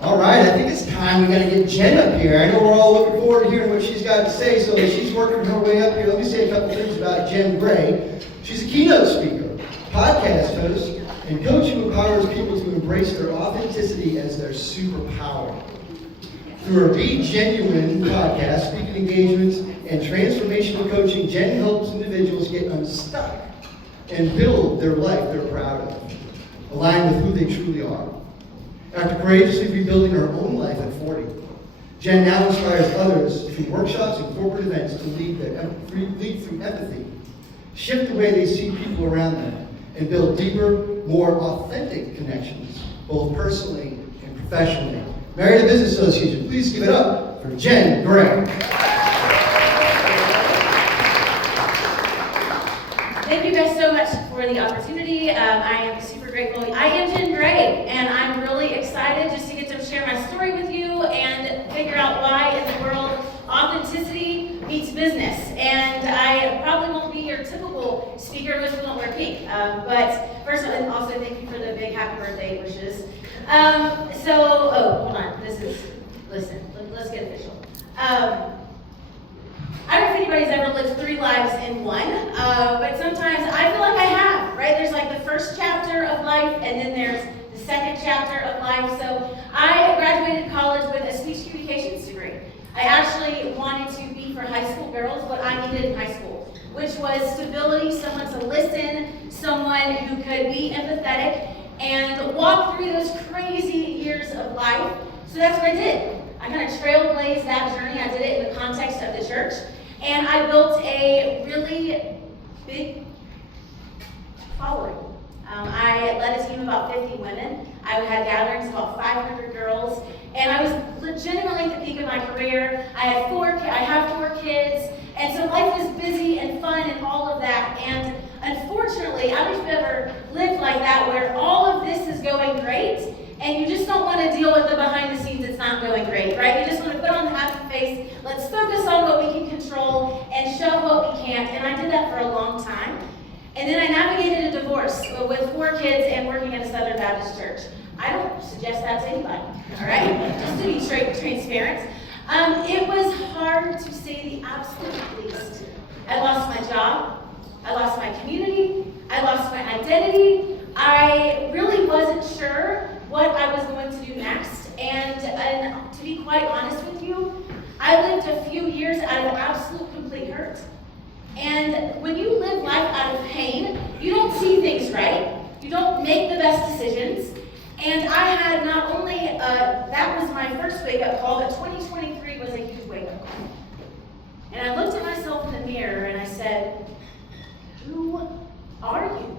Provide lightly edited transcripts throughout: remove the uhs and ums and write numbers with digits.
All right, I think it's time we got to get Jenn up here. I know we're all looking forward to hearing what she's got to say, so as she's working her way up here, let me say a couple things about Jenn Gray. She's a keynote speaker, podcast host, and coach who empowers people to embrace their authenticity as their superpower. Through her Be Genuine podcast, speaking engagements, and transformational coaching, Jenn helps individuals get unstuck and build their life they're proud of, aligned with who they truly are. After courageously rebuilding her own life at 40, Jenn now inspires others through workshops and corporate events to lead through empathy, shift the way they see people around them, and build deeper, more authentic connections, both personally and professionally. Marietta Business Association, please give it up for Jenn Gray. Thank you guys so much for the opportunity. I am super grateful. I am Jenn Gray, and I'm really excited just to get to share my story with you and figure out why in the world authenticity meets business. And I probably won't be your typical speaker which won't wear pink. But first of all, and also thank you for the big happy birthday wishes. Hold on. Listen, let's get official. I don't know if anybody's ever lived 3 lives in one, but sometimes I feel like I have, right? There's like the first chapter of life, and then there's the second chapter of life. So I graduated college with a speech communications degree. I actually wanted to be for high school girls what I needed in high school, which was stability, someone to listen, someone who could be empathetic, and walk through those crazy years of life. So that's what I did. I kind of trailblazed that journey. I did it in the context of the church. And I built a really big following. I led a team of about 50 women. I had gatherings of about 500 girls. And I was legitimately at the peak of my career. I have 4 kids. And so life was busy and fun and all of that. And unfortunately, I don't know if you've ever lived like that where all of this is going great. And you just don't want to deal with the behind the scenes it's not going great, right? You just want to put on the happy face, let's focus on what we can control and show what we can't. And I did that for a long time. And then I navigated a divorce with 4 kids and working at a Southern Baptist church. I don't suggest that to anybody, all right? Just to be transparent. It was hard to say the absolute least. I lost my job. I lost my community. I lost my identity. I really wasn't sure what I was going to do next, and to be quite honest with you, I lived a few years out of absolute complete hurt. And when you live life out of pain, you don't see things right, you don't make the best decisions, and I had not only, that was my first wake-up call, but 2023 was a huge wake-up call. And I looked at myself in the mirror and I said, who are you?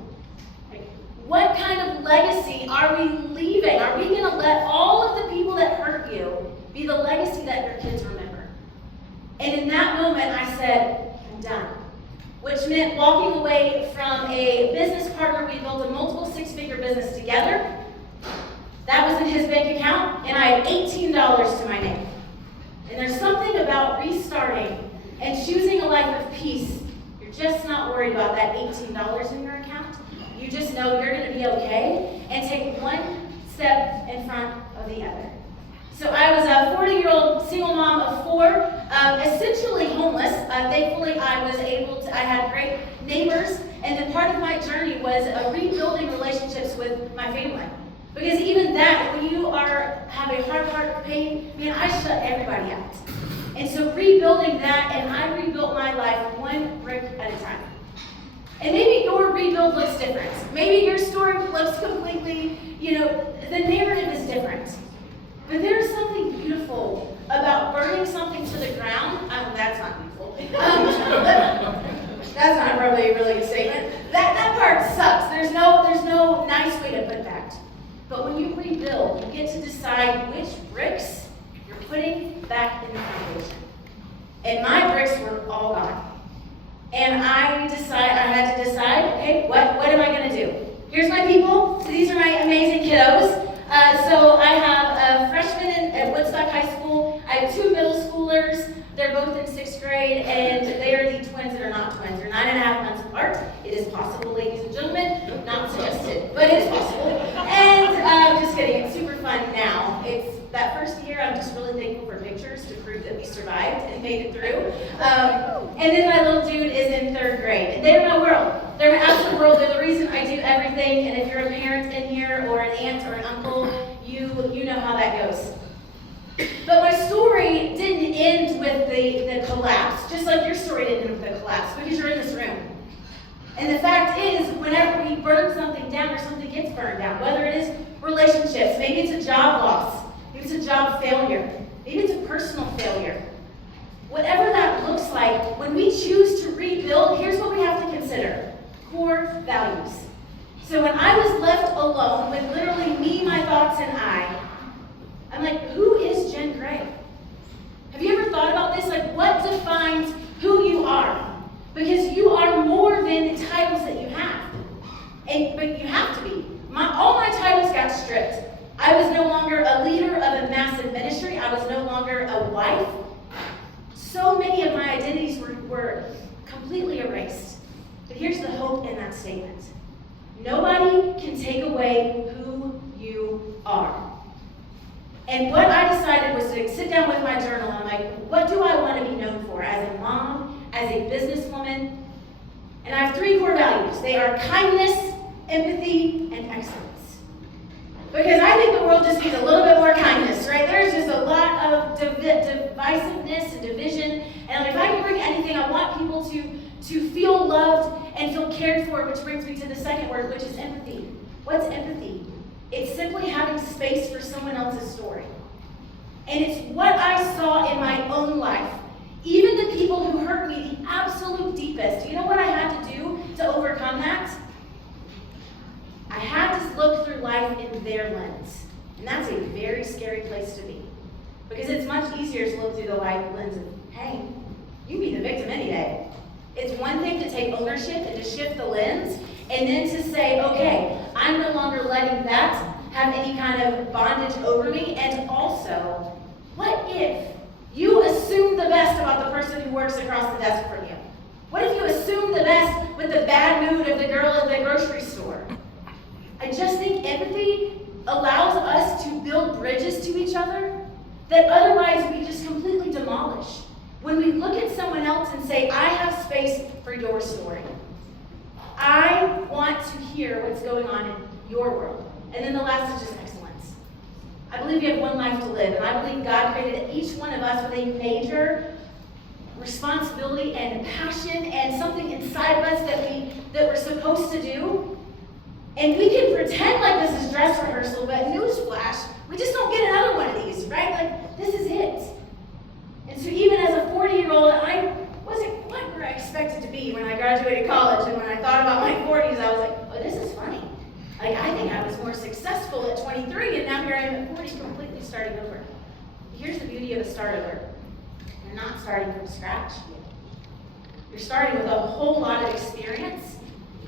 What kind of legacy are we leaving? Are we going to let all of the people that hurt you be the legacy that your kids remember? And in that moment, I said, I'm done. Which meant walking away from a business partner. We built a multiple 6-figure business together. That was in his bank account, and I had $18 to my name. And there's something about restarting and choosing a life of peace. You're just not worried about that $18 in your account. You just know you're going to be okay and take one step in front of the other. So I was a 40-year-old single mom of 4, essentially homeless. Thankfully, I had great neighbors, and then part of my journey was rebuilding relationships with my family. Because even that, when you have a hard heart pain, man, I shut everybody out. And so rebuilding that, and I rebuilt my life one brick at a time. And maybe your rebuild looks different. Maybe your story looks completely, the narrative is different. But there's something beautiful about burning something to the ground. That's not beautiful. That's not probably a really good statement. That part sucks. There's no nice way to put that. But when you rebuild, you get to decide which bricks you're putting back in the foundation. And my bricks were all gone. And I had to decide, okay, what am I going to do? Here's my people. So these are my amazing kiddos. So I have a freshman at Woodstock High School. I have 2 middle schoolers. They're both in 6th grade, and they are the twins that are not twins. They're 9.5 months apart. It is possible, ladies and gentlemen. Not suggested, but it is possible. And just kidding. It's super fun. fun now. It's that first year, I'm just really thankful for pictures to prove that we survived and made it through. And then my little dude is in 3rd grade. And they're my world. They're my absolute world. They're the reason I do everything. And if you're a parent in here or an aunt or an uncle, you know how that goes. But my story didn't end with the collapse, just like your story didn't end with the collapse, because you're in this room. And the fact is, whenever we burn something down or something gets burned down, whether it is relationships, maybe it's a job loss, maybe it's a job failure, maybe it's a personal failure. Whatever that looks like, when we choose to rebuild, here's what we have to consider: core values. So when I was left alone with literally me, my thoughts, and I'm like, who is Jenn Gray? Have you ever thought about this? Like, what defines who you are? Because you are more than the titles that you have. But you have to be. All my titles got stripped. I was no longer a leader of a massive ministry. I was no longer a wife. So many of my identities were completely erased. But here's the hope in that statement. Nobody can take away who you are. And what I decided was to sit down with my journal and I'm like, what do I want to be known for as a mom, as a businesswoman? And I have 3 core values. They are kindness, empathy, and excellence. Because I think the world just needs a little bit more kindness, right? There's just a lot of divisiveness and division. And if I can bring anything, I want people to feel loved and feel cared for, which brings me to the second word, which is empathy. What's empathy? It's simply having space for someone else's story. And it's what I saw in my own life. Even the people who hurt me the absolute deepest. Do you know what I had to do to overcome that? I had to look through life in their lens. And that's a very scary place to be. Because it's much easier to look through the lens of, hey, you can be the victim any day. It's one thing to take ownership and to shift the lens, and then to say, okay, I'm no longer letting that have any kind of bondage over me. And also, what if you assume the best about the person who works across the desk from you? What if you assume the best with the bad mood of the girl at the grocery store? I just think empathy allows us to build bridges to each other that otherwise we just completely demolish. When we look at someone else and say, I have space for your story. I want to hear what's going on in your world. And then the last is just excellence. I believe we have one life to live, and I believe God created each one of us with a major responsibility and passion and something inside of us that we're supposed to do. And we can pretend like this is dress rehearsal, but newsflash, we just don't get another one of these, right? Like, this is it. And so even as a 40-year-old, I wasn't quite where I expected to be when I graduated college. And when I thought about my 40s, I was like, oh, this is funny. Like, I think I was more successful at 23, and now here I am at 40, completely starting over. Here's the beauty of a start over. You're not starting from scratch. You're starting with a whole lot of experience.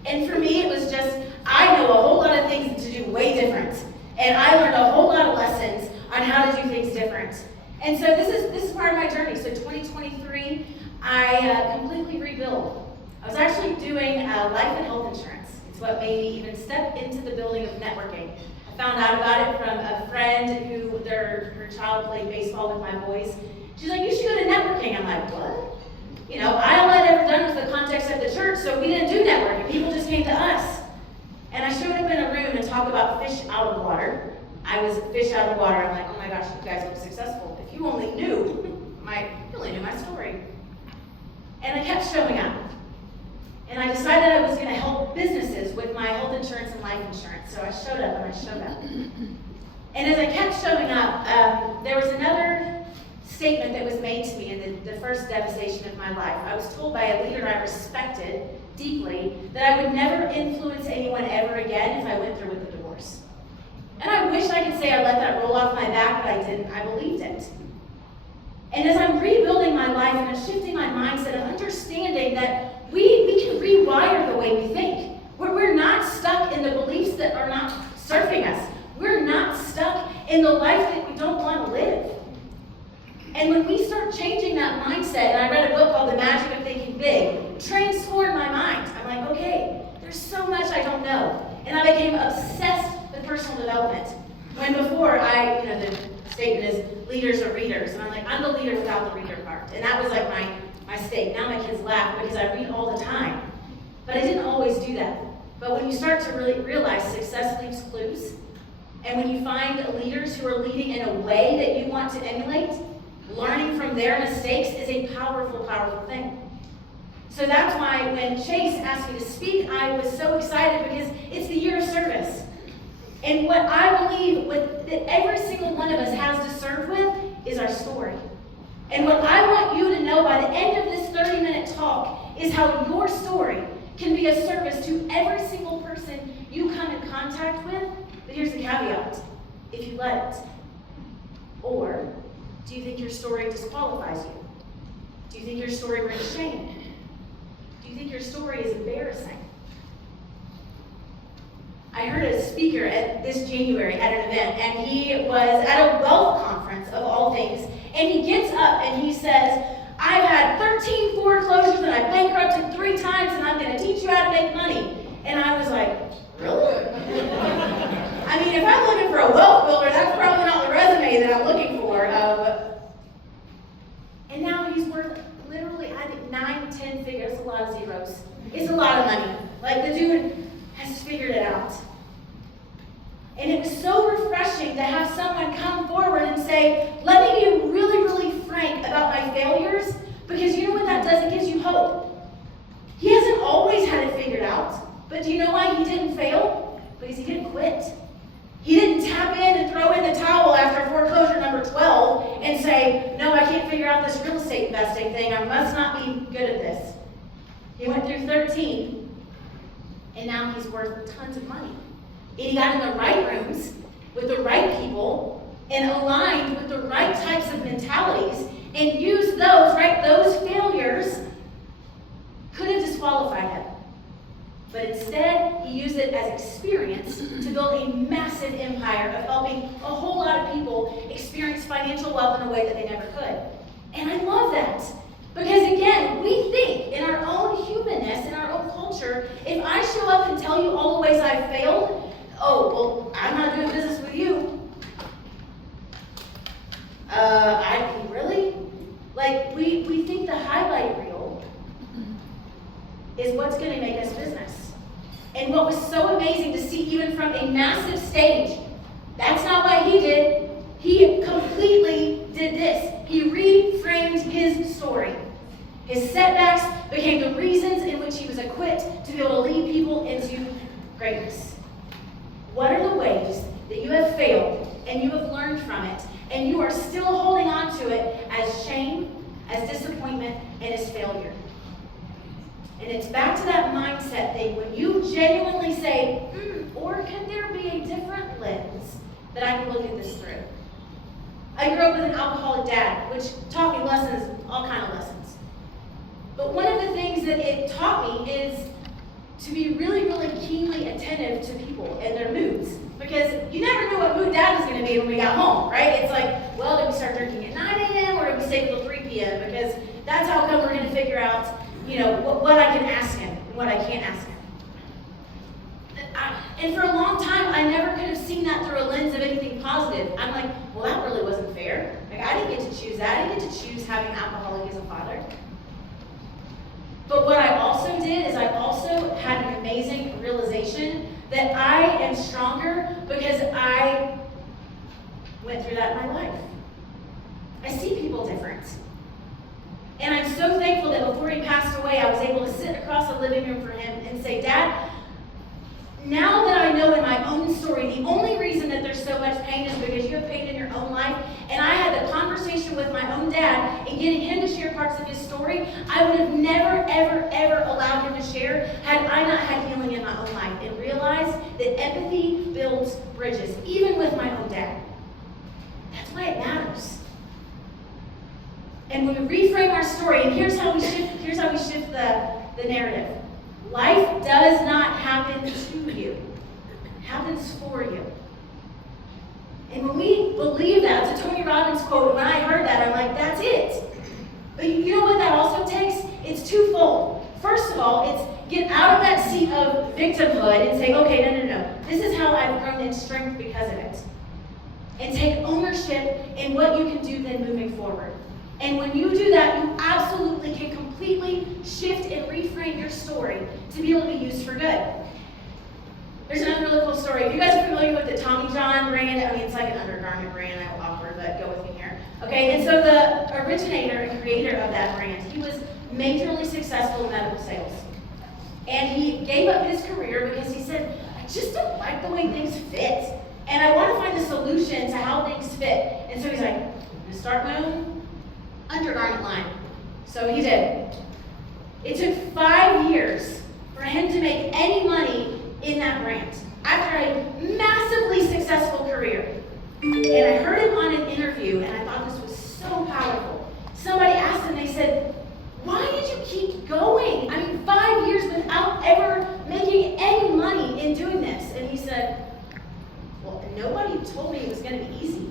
And for me, it was just, I know a whole lot of things to do way different. And I learned a whole lot of lessons on how to do things different. And so this is part of my journey. So 2023, I completely rebuilt. I was actually doing life and health insurance. It's what made me even step into the building of networking. I found out about it from a friend who her child played baseball with my boys. She's like, you should go to networking. I'm like, what? You know, all I'd ever done was the context of the church, so we didn't do networking. People just came to us. And I showed up in a room and talked about fish out of water. I was fish out of water. I'm like, oh my gosh, you guys look successful. If you only knew, you only knew my story. And I kept showing up. And I decided I was going to help businesses with my health insurance and life insurance. So I showed up and I showed up. And as I kept showing up, there was another statement that was made to me in the first devastation of my life. I was told by a leader I respected deeply that I would never influence anyone ever again if I went through with the divorce. And I wish I could say I let that roll off my back, but I didn't. I believed it. And as I'm rebuilding my life and I'm shifting my mindset, I'm understanding that we can rewire the way we think. We're not stuck in the beliefs that are not serving us. We're not stuck in the life that we don't want to live. And when we start changing that mindset, and I read a book called The Magic of Thinking Big, transformed my mind. I'm like, okay, there's so much I don't know. And I became obsessed with personal development. When before the statement is leaders are readers, and I'm like, I'm the leader without the reader part. And that was like my stake. Now my kids laugh because I read all the time. But I didn't always do that. But when you start to really realize success leaves clues, and when you find leaders who are leading in a way that you want to emulate, learning from their mistakes is a powerful, powerful thing. So that's why when Chase asked me to speak, I was so excited because it's the year of service. And what I believe that every single one of us has to serve with is our story. And what I want you to know by the end of this 30-minute talk is how your story can be a service to every single person you come in contact with. But here's the caveat: if you let it. Or do you think your story disqualifies you? Do you think your story brings shame? Do you think your story is embarrassing? I heard a speaker at this January at an event, and he was at a wealth conference of all things, and he gets up and he says, I've had 13 foreclosures and I bankrupted 3 times, and I'm going to teach you how to make money. And I was like, really? I mean, if I'm looking for a wealth builder, that's probably not the resume that I'm looking for. And now he's worth literally, I think, 9, 10 figures. It's a lot of zeros. It's a lot of money. Like, the dude has figured it out. And it was so refreshing to have someone come forward and say, let me be really, really frank about my failures, because you know what that does? It gives you hope. He hasn't always had it figured out, but do you know why he didn't fail? Because he didn't quit. He didn't tap in and throw in the towel after foreclosure number 12 and say, no, I can't figure out this real estate investing thing. I must not be good at this. He went through 13, and now he's worth tons of money. And he got in the right rooms with the right people and aligned with the right types of mentalities and used those, right? Those failures could have disqualified him. But instead, he used it as experience to build a massive empire of helping a whole lot of people experience financial wealth in a way that they never could. And I love that. Because again, we think in our own humanness, in our own culture, if I show up and tell you all the ways I've failed, oh, well, I'm not doing business with you. Really? Like, we think the highlight reel is what's going to make us business. And what was so amazing to see, even from a massive stage, that's not what he did. He completely did this. He reframed his story. His setbacks became the reasons in which he was equipped to be able to lead people into greatness. What are the ways that you have failed and you have learned from it, and you are still holding on to it as shame, as disappointment, and as failure? And it's back to that mindset thing. When you genuinely say, or can there be a different lens that I can look at this through? I grew up with an alcoholic dad, which taught me lessons, all kind of lessons. But one of the things that it taught me is to be really, really keenly attentive to people and their moods. Because you never knew what mood dad was going to be when we got home, right? It's like, well, did we start drinking at 9 a.m. or did we stay until 3 p.m.? Because that's how come we're going to figure out, what I can ask him and what I can't ask him. And for a long time, I never could have seen that through a lens of anything positive. I'm like, well, that really wasn't fair. Like, I didn't get to choose that. I didn't get to choose having an alcoholic as a father. But what I also did is I also had an amazing realization that I am stronger because I went through that in my life. I see people different. And I'm so thankful that before he passed away, I was able to sit across the living room from him and say, Dad, now that I know in my own story, the only reason that there's so much pain is because you have pain in your own life, and I had the conversation with my own dad and getting him to share parts of his story, I would have never, ever, ever allowed him to share had I not had healing in my own life and realized that empathy builds bridges, even with my own dad. That's why it matters. And when we reframe our story, and here's how we shift the narrative. Life does not happen to you. It happens for you. And when we believe that, it's a Tony Robbins quote, when I heard that, I'm like, that's it. But you know what that also takes? It's twofold. First of all, it's get out of that seat of victimhood and say, okay, no. This is how I've grown in strength because of it. and take ownership in what you can do then moving forward. And when you do that, you absolutely can completely shift and reframe your story to be able to be used for good. There's another really cool story. If you guys are familiar with the Tommy John brand, I mean, it's like an undergarment brand. I know, awkward, but go with me here. Okay, and so the originator and creator of that brand, he was majorly successful in medical sales. And he gave up his career because he said, I just don't like the way things fit. And I want to find a solution to how things fit. And so he's like, I'm going to start my own undergarment line. So he did. It took 5 years for him to make any money in that brand after a massively successful career. And I heard him on an interview, and I thought this was so powerful. Somebody asked him, they said, why did you keep going? I mean, 5 years without ever making any money in doing this. And he said, well, nobody told me it was going to be easy.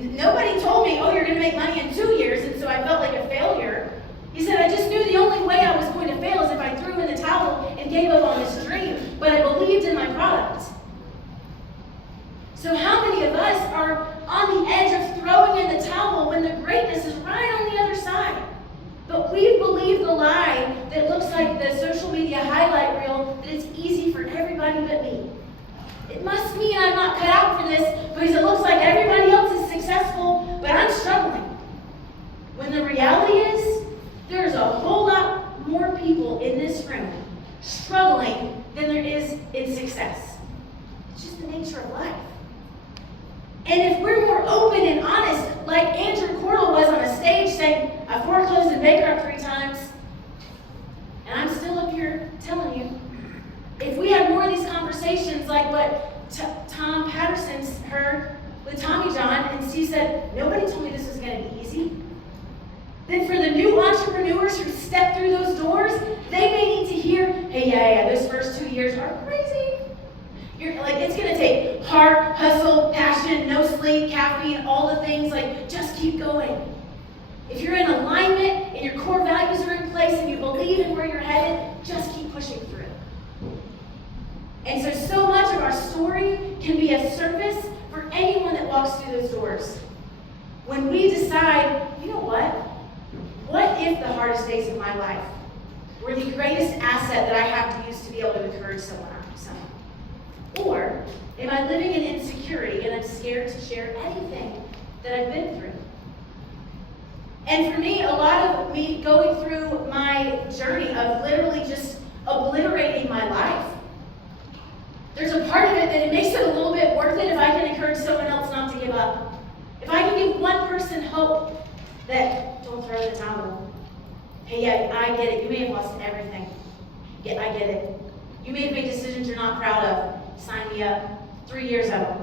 Nobody told me, oh, you're going to make money in 2 years, and so I felt like a failure. He said, I just knew the only way I was going to fail is if I threw in the towel and gave up on this dream, but I believed in my product. So how many of us are on the edge of throwing in the towel when the greatness is right on the other side? But we've believed the lie that looks like the social media highlight reel, that it's easy for everybody but me. It must mean I'm not cut out for this because it looks like everybody else is successful, but I'm struggling. When the reality is, there's a whole lot more people in this room struggling than there is in success. It's just the nature of life. And if we're more open and honest, like Andrew Cordell was on a stage saying, I foreclosed and bankrupt 3 times, and I'm still up here telling you, if we had more of these conversations like what Tom Patterson's heard with Tommy John, and Steve said, nobody told me this was going to be easy. Then for the new entrepreneurs who step through those doors, they may need to hear, hey, yeah, those first 2 years are crazy. It's going to take heart, hustle, passion, no sleep, caffeine, all the things, just keep going. If you're in alignment and your core values are in place and you believe in where you're headed, just keep pushing through. And so much of our story can be a service for anyone that walks through those doors. When we decide, you know what if the hardest days of my life were the greatest asset that I have to use to be able to encourage someone? Or am I living in insecurity and I'm scared to share anything that I've been through? And for me, a lot of me going through my journey of literally just obliterating my life, there's a part of it that it makes it a little bit worth it if I can encourage someone else not to give up. If I can give one person hope that don't throw in the towel. Hey, yeah, I get it. You may have lost everything. Yeah, I get it. You may have made decisions you're not proud of. Sign me up. 3 years of them.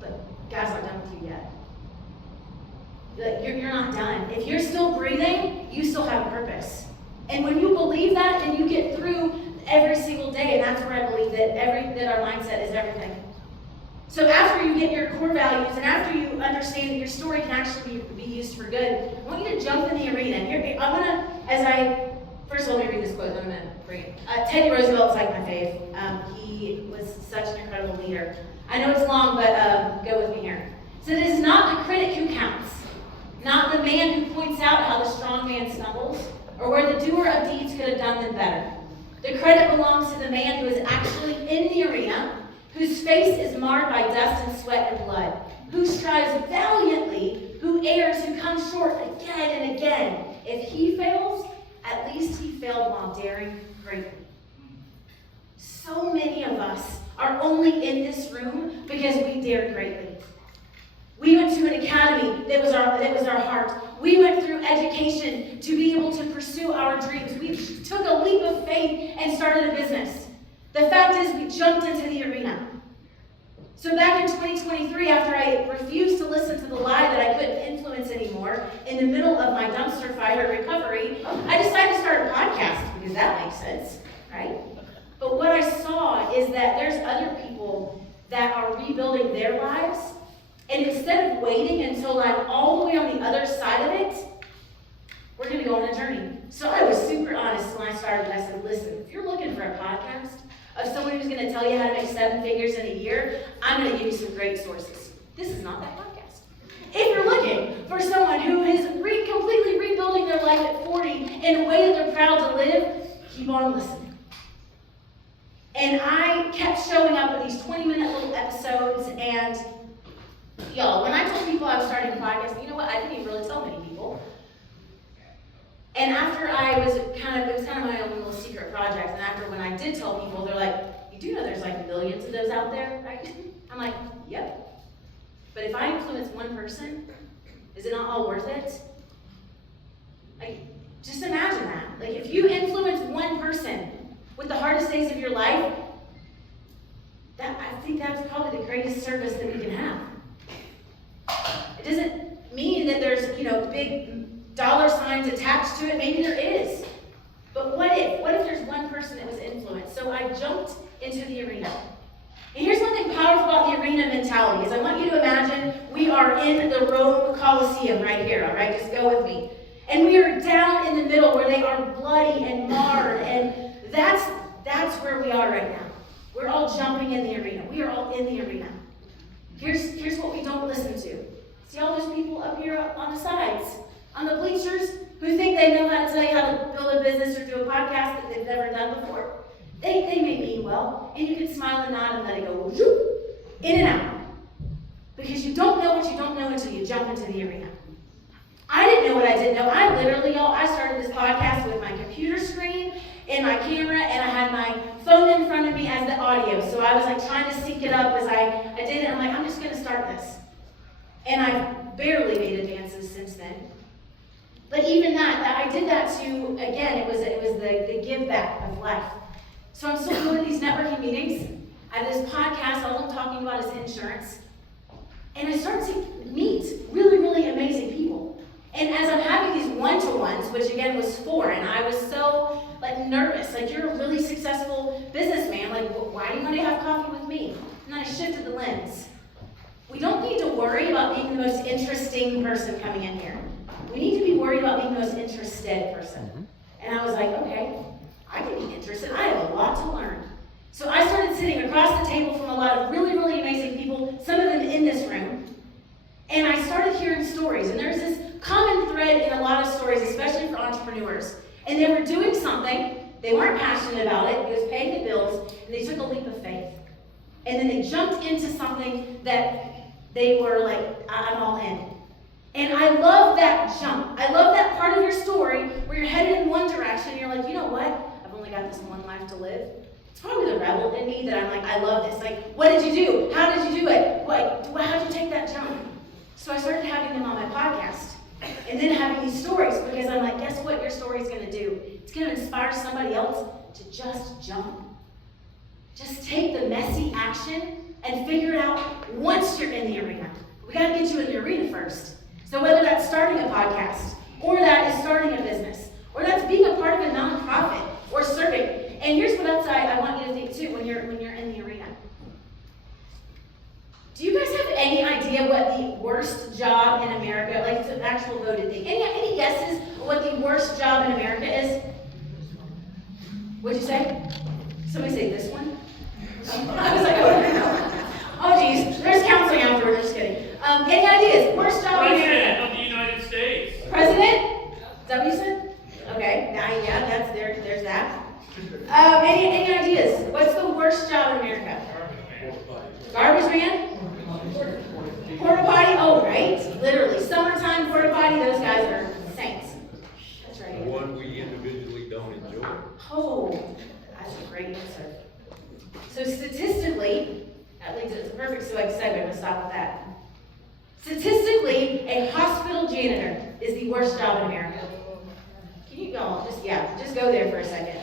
But God's not done with you yet. You're not done. If you're still breathing, you still have a purpose. And when you believe that and you get through every single day, and that's where I believe that our mindset is everything. So after you get your core values and after you understand that your story can actually be used for good, I want you to jump in the arena. First of all, let me read this quote, and I'm going to bring it. Teddy Roosevelt's like my fave. He was such an incredible leader. I know it's long, but go with me here. So it is not the critic who counts, not the man who points out how the strong man stumbles, or where the doer of deeds could have done them better. The credit belongs to the man who is actually in the arena, whose face is marred by dust and sweat and blood, who strives valiantly, who errs, who comes short again and again. If he fails, at least he failed while daring greatly. So many of us are only in this room because we dared greatly. We went to an academy that was our heart. We went through education to be able to pursue our dreams. We took a leap of faith and started a business. The fact is, we jumped into the arena. So back in 2023, after I refused to listen to the lie that I couldn't influence anymore, in the middle of my dumpster fire recovery, I decided to start a podcast because that makes sense, right? But what I saw is that there's other people that are rebuilding their lives, and instead of waiting until I'm all the way on the other side of it, we're going to go on a journey. So I was super honest when I started, and I said, listen, if you're looking for a podcast, of someone who's going to tell you how to make 7 figures in a year, I'm going to give you some great sources. This is not that podcast. If you're looking for someone who is completely rebuilding their life at 40 in a way that they're proud to live, keep on listening. And I kept showing up with these 20-minute little episodes, and y'all, when I told people I was starting a podcast, you know what? I didn't even really tell many people. And after it was kind of my own little secret project, and after when I did tell people, they're like, you do know there's like millions of those out there, right? I'm like, yep. But if I influence one person, is it not all worth it? Like, just imagine that. Like, if you influence one person with the hardest days of your life, I think that's probably the greatest service that we can have. It doesn't mean that there's, big dollar signs attached to it. Maybe there is. But what if there's one person that was influenced? So I jumped into the arena. And here's one thing powerful about the arena mentality is I want you to imagine we are in the Rome Colosseum right here, all right? Just go with me. And we are down in the middle where they are bloody and marred, and that's where we are right now. We're all jumping in the arena. We are all in the arena. Here's what we don't listen to. See all those people up here on the sides, on the bleachers, who think they know how to tell you how to build a business or do a podcast that they've never done before? They may mean well, and you can smile and nod and let it go whoop, in and out. Because you don't know what you don't know until you jump into the arena. I didn't know what I didn't know. I started this podcast with my computer screen and my camera, and I had my phone in front of me as the audio. So I was like trying to sync it up as I did it. I'm like, I'm just going to start this. And I've barely made advances since then. But even that I did that to, again, it was the give back of life. So I'm still going to these networking meetings. I have this podcast, all I'm talking about is insurance. And I started to meet really, really amazing people. And as I'm having these one-to-ones, which again was 4, and I was so nervous, you're a really successful businessman, why do you want to have coffee with me? And then I shifted the lens. We don't need to worry about being the most interesting person coming in here. We need to be worried about being the most interested person. And I was like, okay, I can be interested. I have a lot to learn. So I started sitting across the table from a lot of really, really amazing people, some of them in this room. And I started hearing stories. And there's this common thread in a lot of stories, especially for entrepreneurs. And they were doing something. They weren't passionate about it. It was paying the bills. And they took a leap of faith. And then they jumped into something that they were like, I'm all in. And I love that jump. I love that part of your story where you're headed in one direction and you're like, you know what? I've only got this one life to live. It's probably the rebel in me that I'm like, I love this. What did you do? How did you do it? How did you take that jump? So I started having them on my podcast. And then having these stories because I'm like, guess what your story's going to do? It's going to inspire somebody else to just jump. Just take the messy action and figure it out once you're in the arena. We got to get you in the arena first. So whether that's starting a podcast, or that is starting a business, or that's being a part of a nonprofit, or serving. And here's what else I want you to think too when you're in the arena. Do you guys have any idea what the worst job in America, it's an actual voted thing? Any guesses what the worst job in America is? What'd you say? Somebody say this one? I was like, oh geez, there's counseling afterwards, just kidding. Any ideas? Worst job in America? President of the United States. President? Is that what you said? Okay, yeah, that's there's that. Any ideas? What's the worst job in America? Garbage man? Porta potty? Oh, right. Literally. Summertime porta potty, those guys are saints. That's right. The one we individually don't enjoy. Oh, that's a great answer. So statistically, that leads it's a perfect segue. I'm going to stop with that. Statistically, a hospital janitor is the worst job in America. Can you go? Just go there for a second.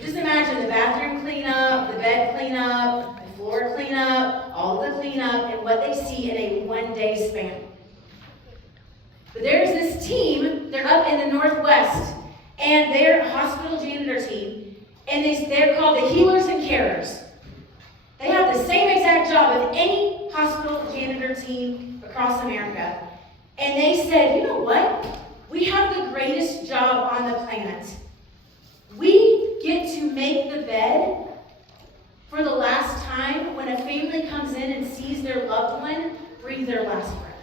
Just imagine the bathroom cleanup, the bed cleanup, the floor cleanup, all of the cleanup, and what they see in a one-day span. But there's this team, they're up in the Northwest, and they're a hospital janitor team, and they're called the healers and carers. They have the same exact job as any hospital janitor team across America. And they said, you know what? We have the greatest job on the planet. We get to make the bed for the last time when a family comes in and sees their loved one breathe their last breath.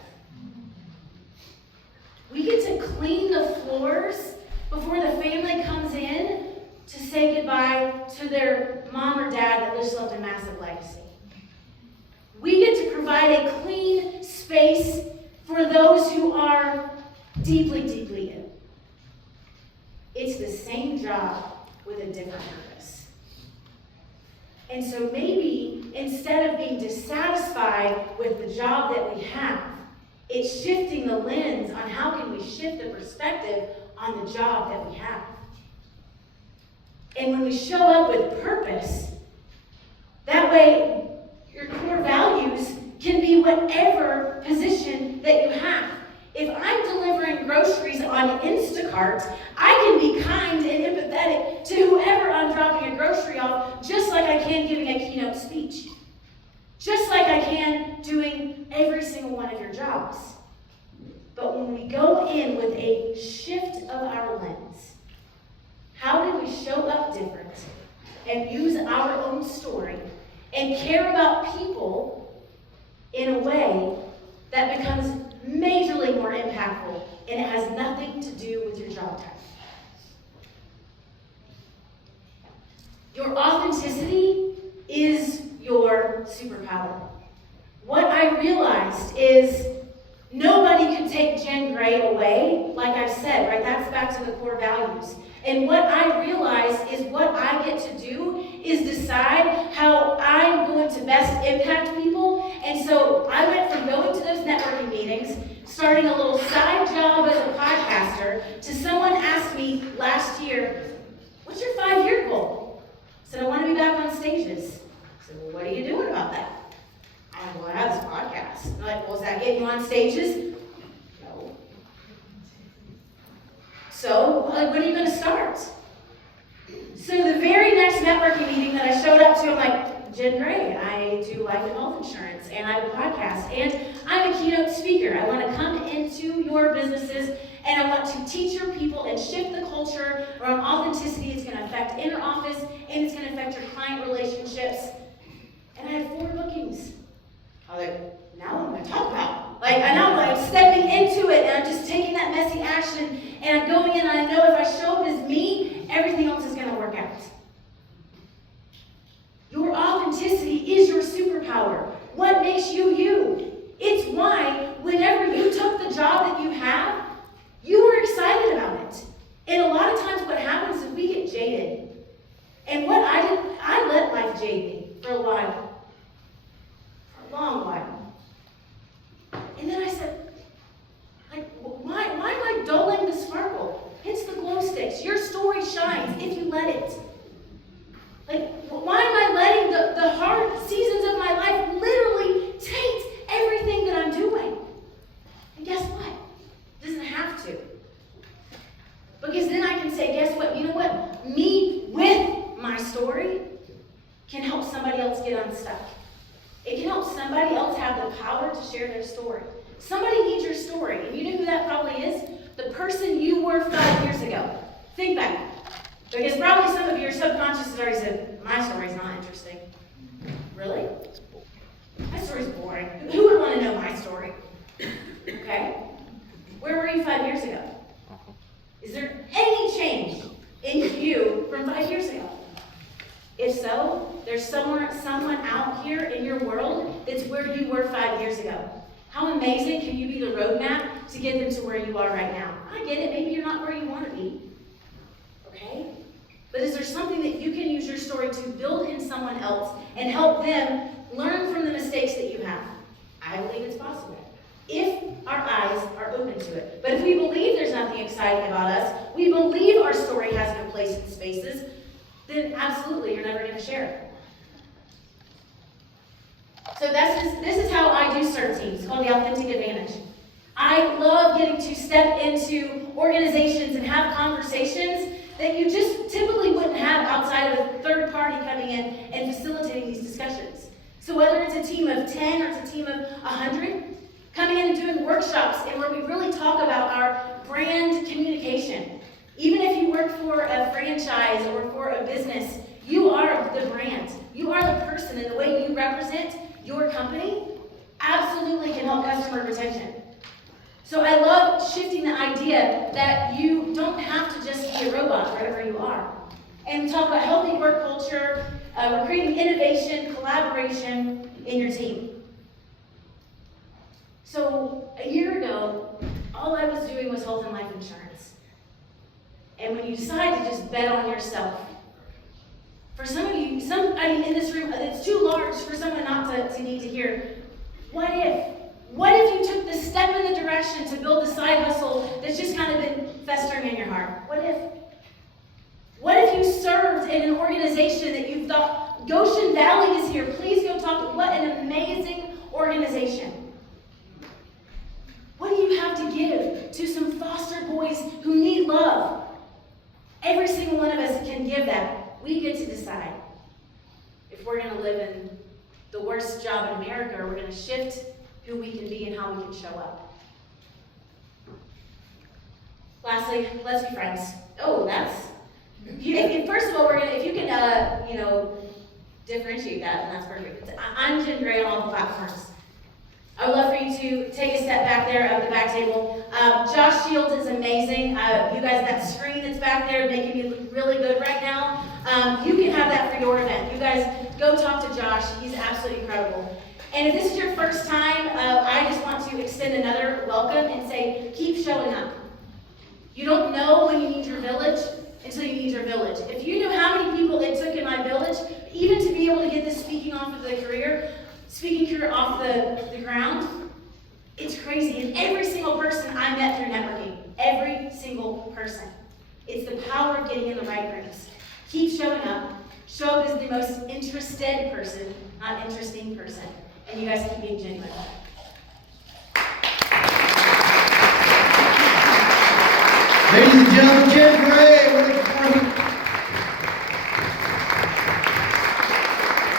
We get to clean the floors before the family comes in to say goodbye to their mom or dad that just left a massive legacy. We get to provide a clean space for those who are deeply, deeply ill. It's the same job with a different purpose. And so maybe instead of being dissatisfied with the job that we have, it's shifting the lens on how can we shift the perspective on the job that we have. And when we show up with purpose, that way your core values can be whatever position that you have. If I'm delivering groceries on Instacart, I can be kind and empathetic to whoever I'm dropping a grocery off, just like I can giving a keynote speech. Just like I can doing every single one of your jobs. But when we go in with a shift of our lens, how do we show up different and use our own story and care about people in a way that becomes majorly more impactful, and it has nothing to do with your job title? Your authenticity is your superpower. What I realized is nobody could take Jenn Gray away, like I've said, right? That's back to the core values. And what I realized is what I get to do is decide how I'm going to best impact people. And so I went from going to those networking meetings, starting a little side job as a podcaster, to someone asked me last year, "What's your 5-year goal?" I said, "I want to be back on stages." I said, "Well, what are you doing about that?" I'm like, "Well, I have this podcast." I'm like, "Well, is that getting you on stages?" No. So, what are you going to start? So the very next networking meeting that I showed up to, I'm like, "Jenn Gray, I do life and health insurance, and I have a podcast, and I'm a keynote speaker. I want to come into your businesses, and I want to teach your people and shift the culture around authenticity. It's going to affect inner office, and it's going to affect your client relationships." And I had 4 bookings. I was like, now I'm going to talk about it. I know I'm stepping into it, and I'm just taking that messy action, and I'm going in, and I know if I show up as me, everything else is going to work out. Your authenticity is your superpower. What makes you you? It's why whenever you took the job that you have, you were excited about it. And a lot of times what happens is we get jaded. And what I did, I let life jade me for a while. For a long while. And then I said, why am I dulling the sparkle? It's the glow sticks. Your story shines if you let it. Why am I letting the hard seasons of my life literally taint everything that I'm doing? And guess what? It doesn't have to. Because then I can say, guess what? You know what? Me with my story can help somebody else get unstuck. It can help somebody else have the power to share their story. Somebody needs your story. And you know who that probably is? The person you were 5 years ago. Think back. Because probably some of your subconscious has already said, my story's not interesting. Really? My story's boring. Who would want to know my story? Okay? Where were you 5 years ago? Is there any change in you from 5 years ago? If so, there's someone out here in your world that's where you were 5 years ago. How amazing can you be the roadmap to get them to where you are right now? I get it. Maybe you're not where you want to be. Okay? But is there something that you can use your story to build in someone else and help them learn from the mistakes that you have? I believe it's possible, if our eyes are open to it. But if we believe there's nothing exciting about us, we believe our story has no place in spaces, then absolutely you're never going to share it. So this is how I do CERT teams. It's called the Authentic Advantage. I love getting to step into organizations and have conversations that you just typically wouldn't have outside of a third party coming in and facilitating these discussions. So whether it's a team of 10 or it's a team of 100, coming in and doing workshops and where we really talk about our brand communication. Even if you work for a franchise or for a business, You are the brand. You are the person, and the way you represent your company absolutely can help customer retention. So I love shifting the idea that you don't have to just be a robot wherever you are. And we talk about healthy work culture, we're creating innovation, collaboration in your team. So a year ago, all I was doing was health and life insurance. And when you decide to just bet on yourself, for some of you, somebody in this room, it's too large for someone not to need to hear, what if? What if you took the step in the direction to build the side hustle that's just kind of been festering in your heart? What if? What if you served in an organization that you thought, Goshen Valley is here, please go talk, what an amazing organization. What do you have to give to some foster boys who need love? Every single one of us can give that. We get to decide if we're going to live in the worst job in America or we're going to shift who we can be and how we can show up. Lastly, let's be friends. Oh, first of all, if you can, differentiate that, then that's perfect. I'm Jenn Gray on all the platforms. I would love for you to take a step back there at the back table. Josh Shields is amazing. You guys, that screen that's back there making me look really good right now. You can have that for your event. You guys, go talk to Josh. He's absolutely incredible. And if this is your first time, I just want to extend another welcome and say, keep showing up. You don't know when you need your village until you need your village. If you knew how many people it took in my village, even to be able to get this speaking career off the ground, it's crazy. And every single person I met through networking, every single person. It's the power of getting in the right rooms. Keep showing up. Show up as the most interested person, not interesting person. And you guys keep being genuine. Ladies and gentlemen, Jenn Gray.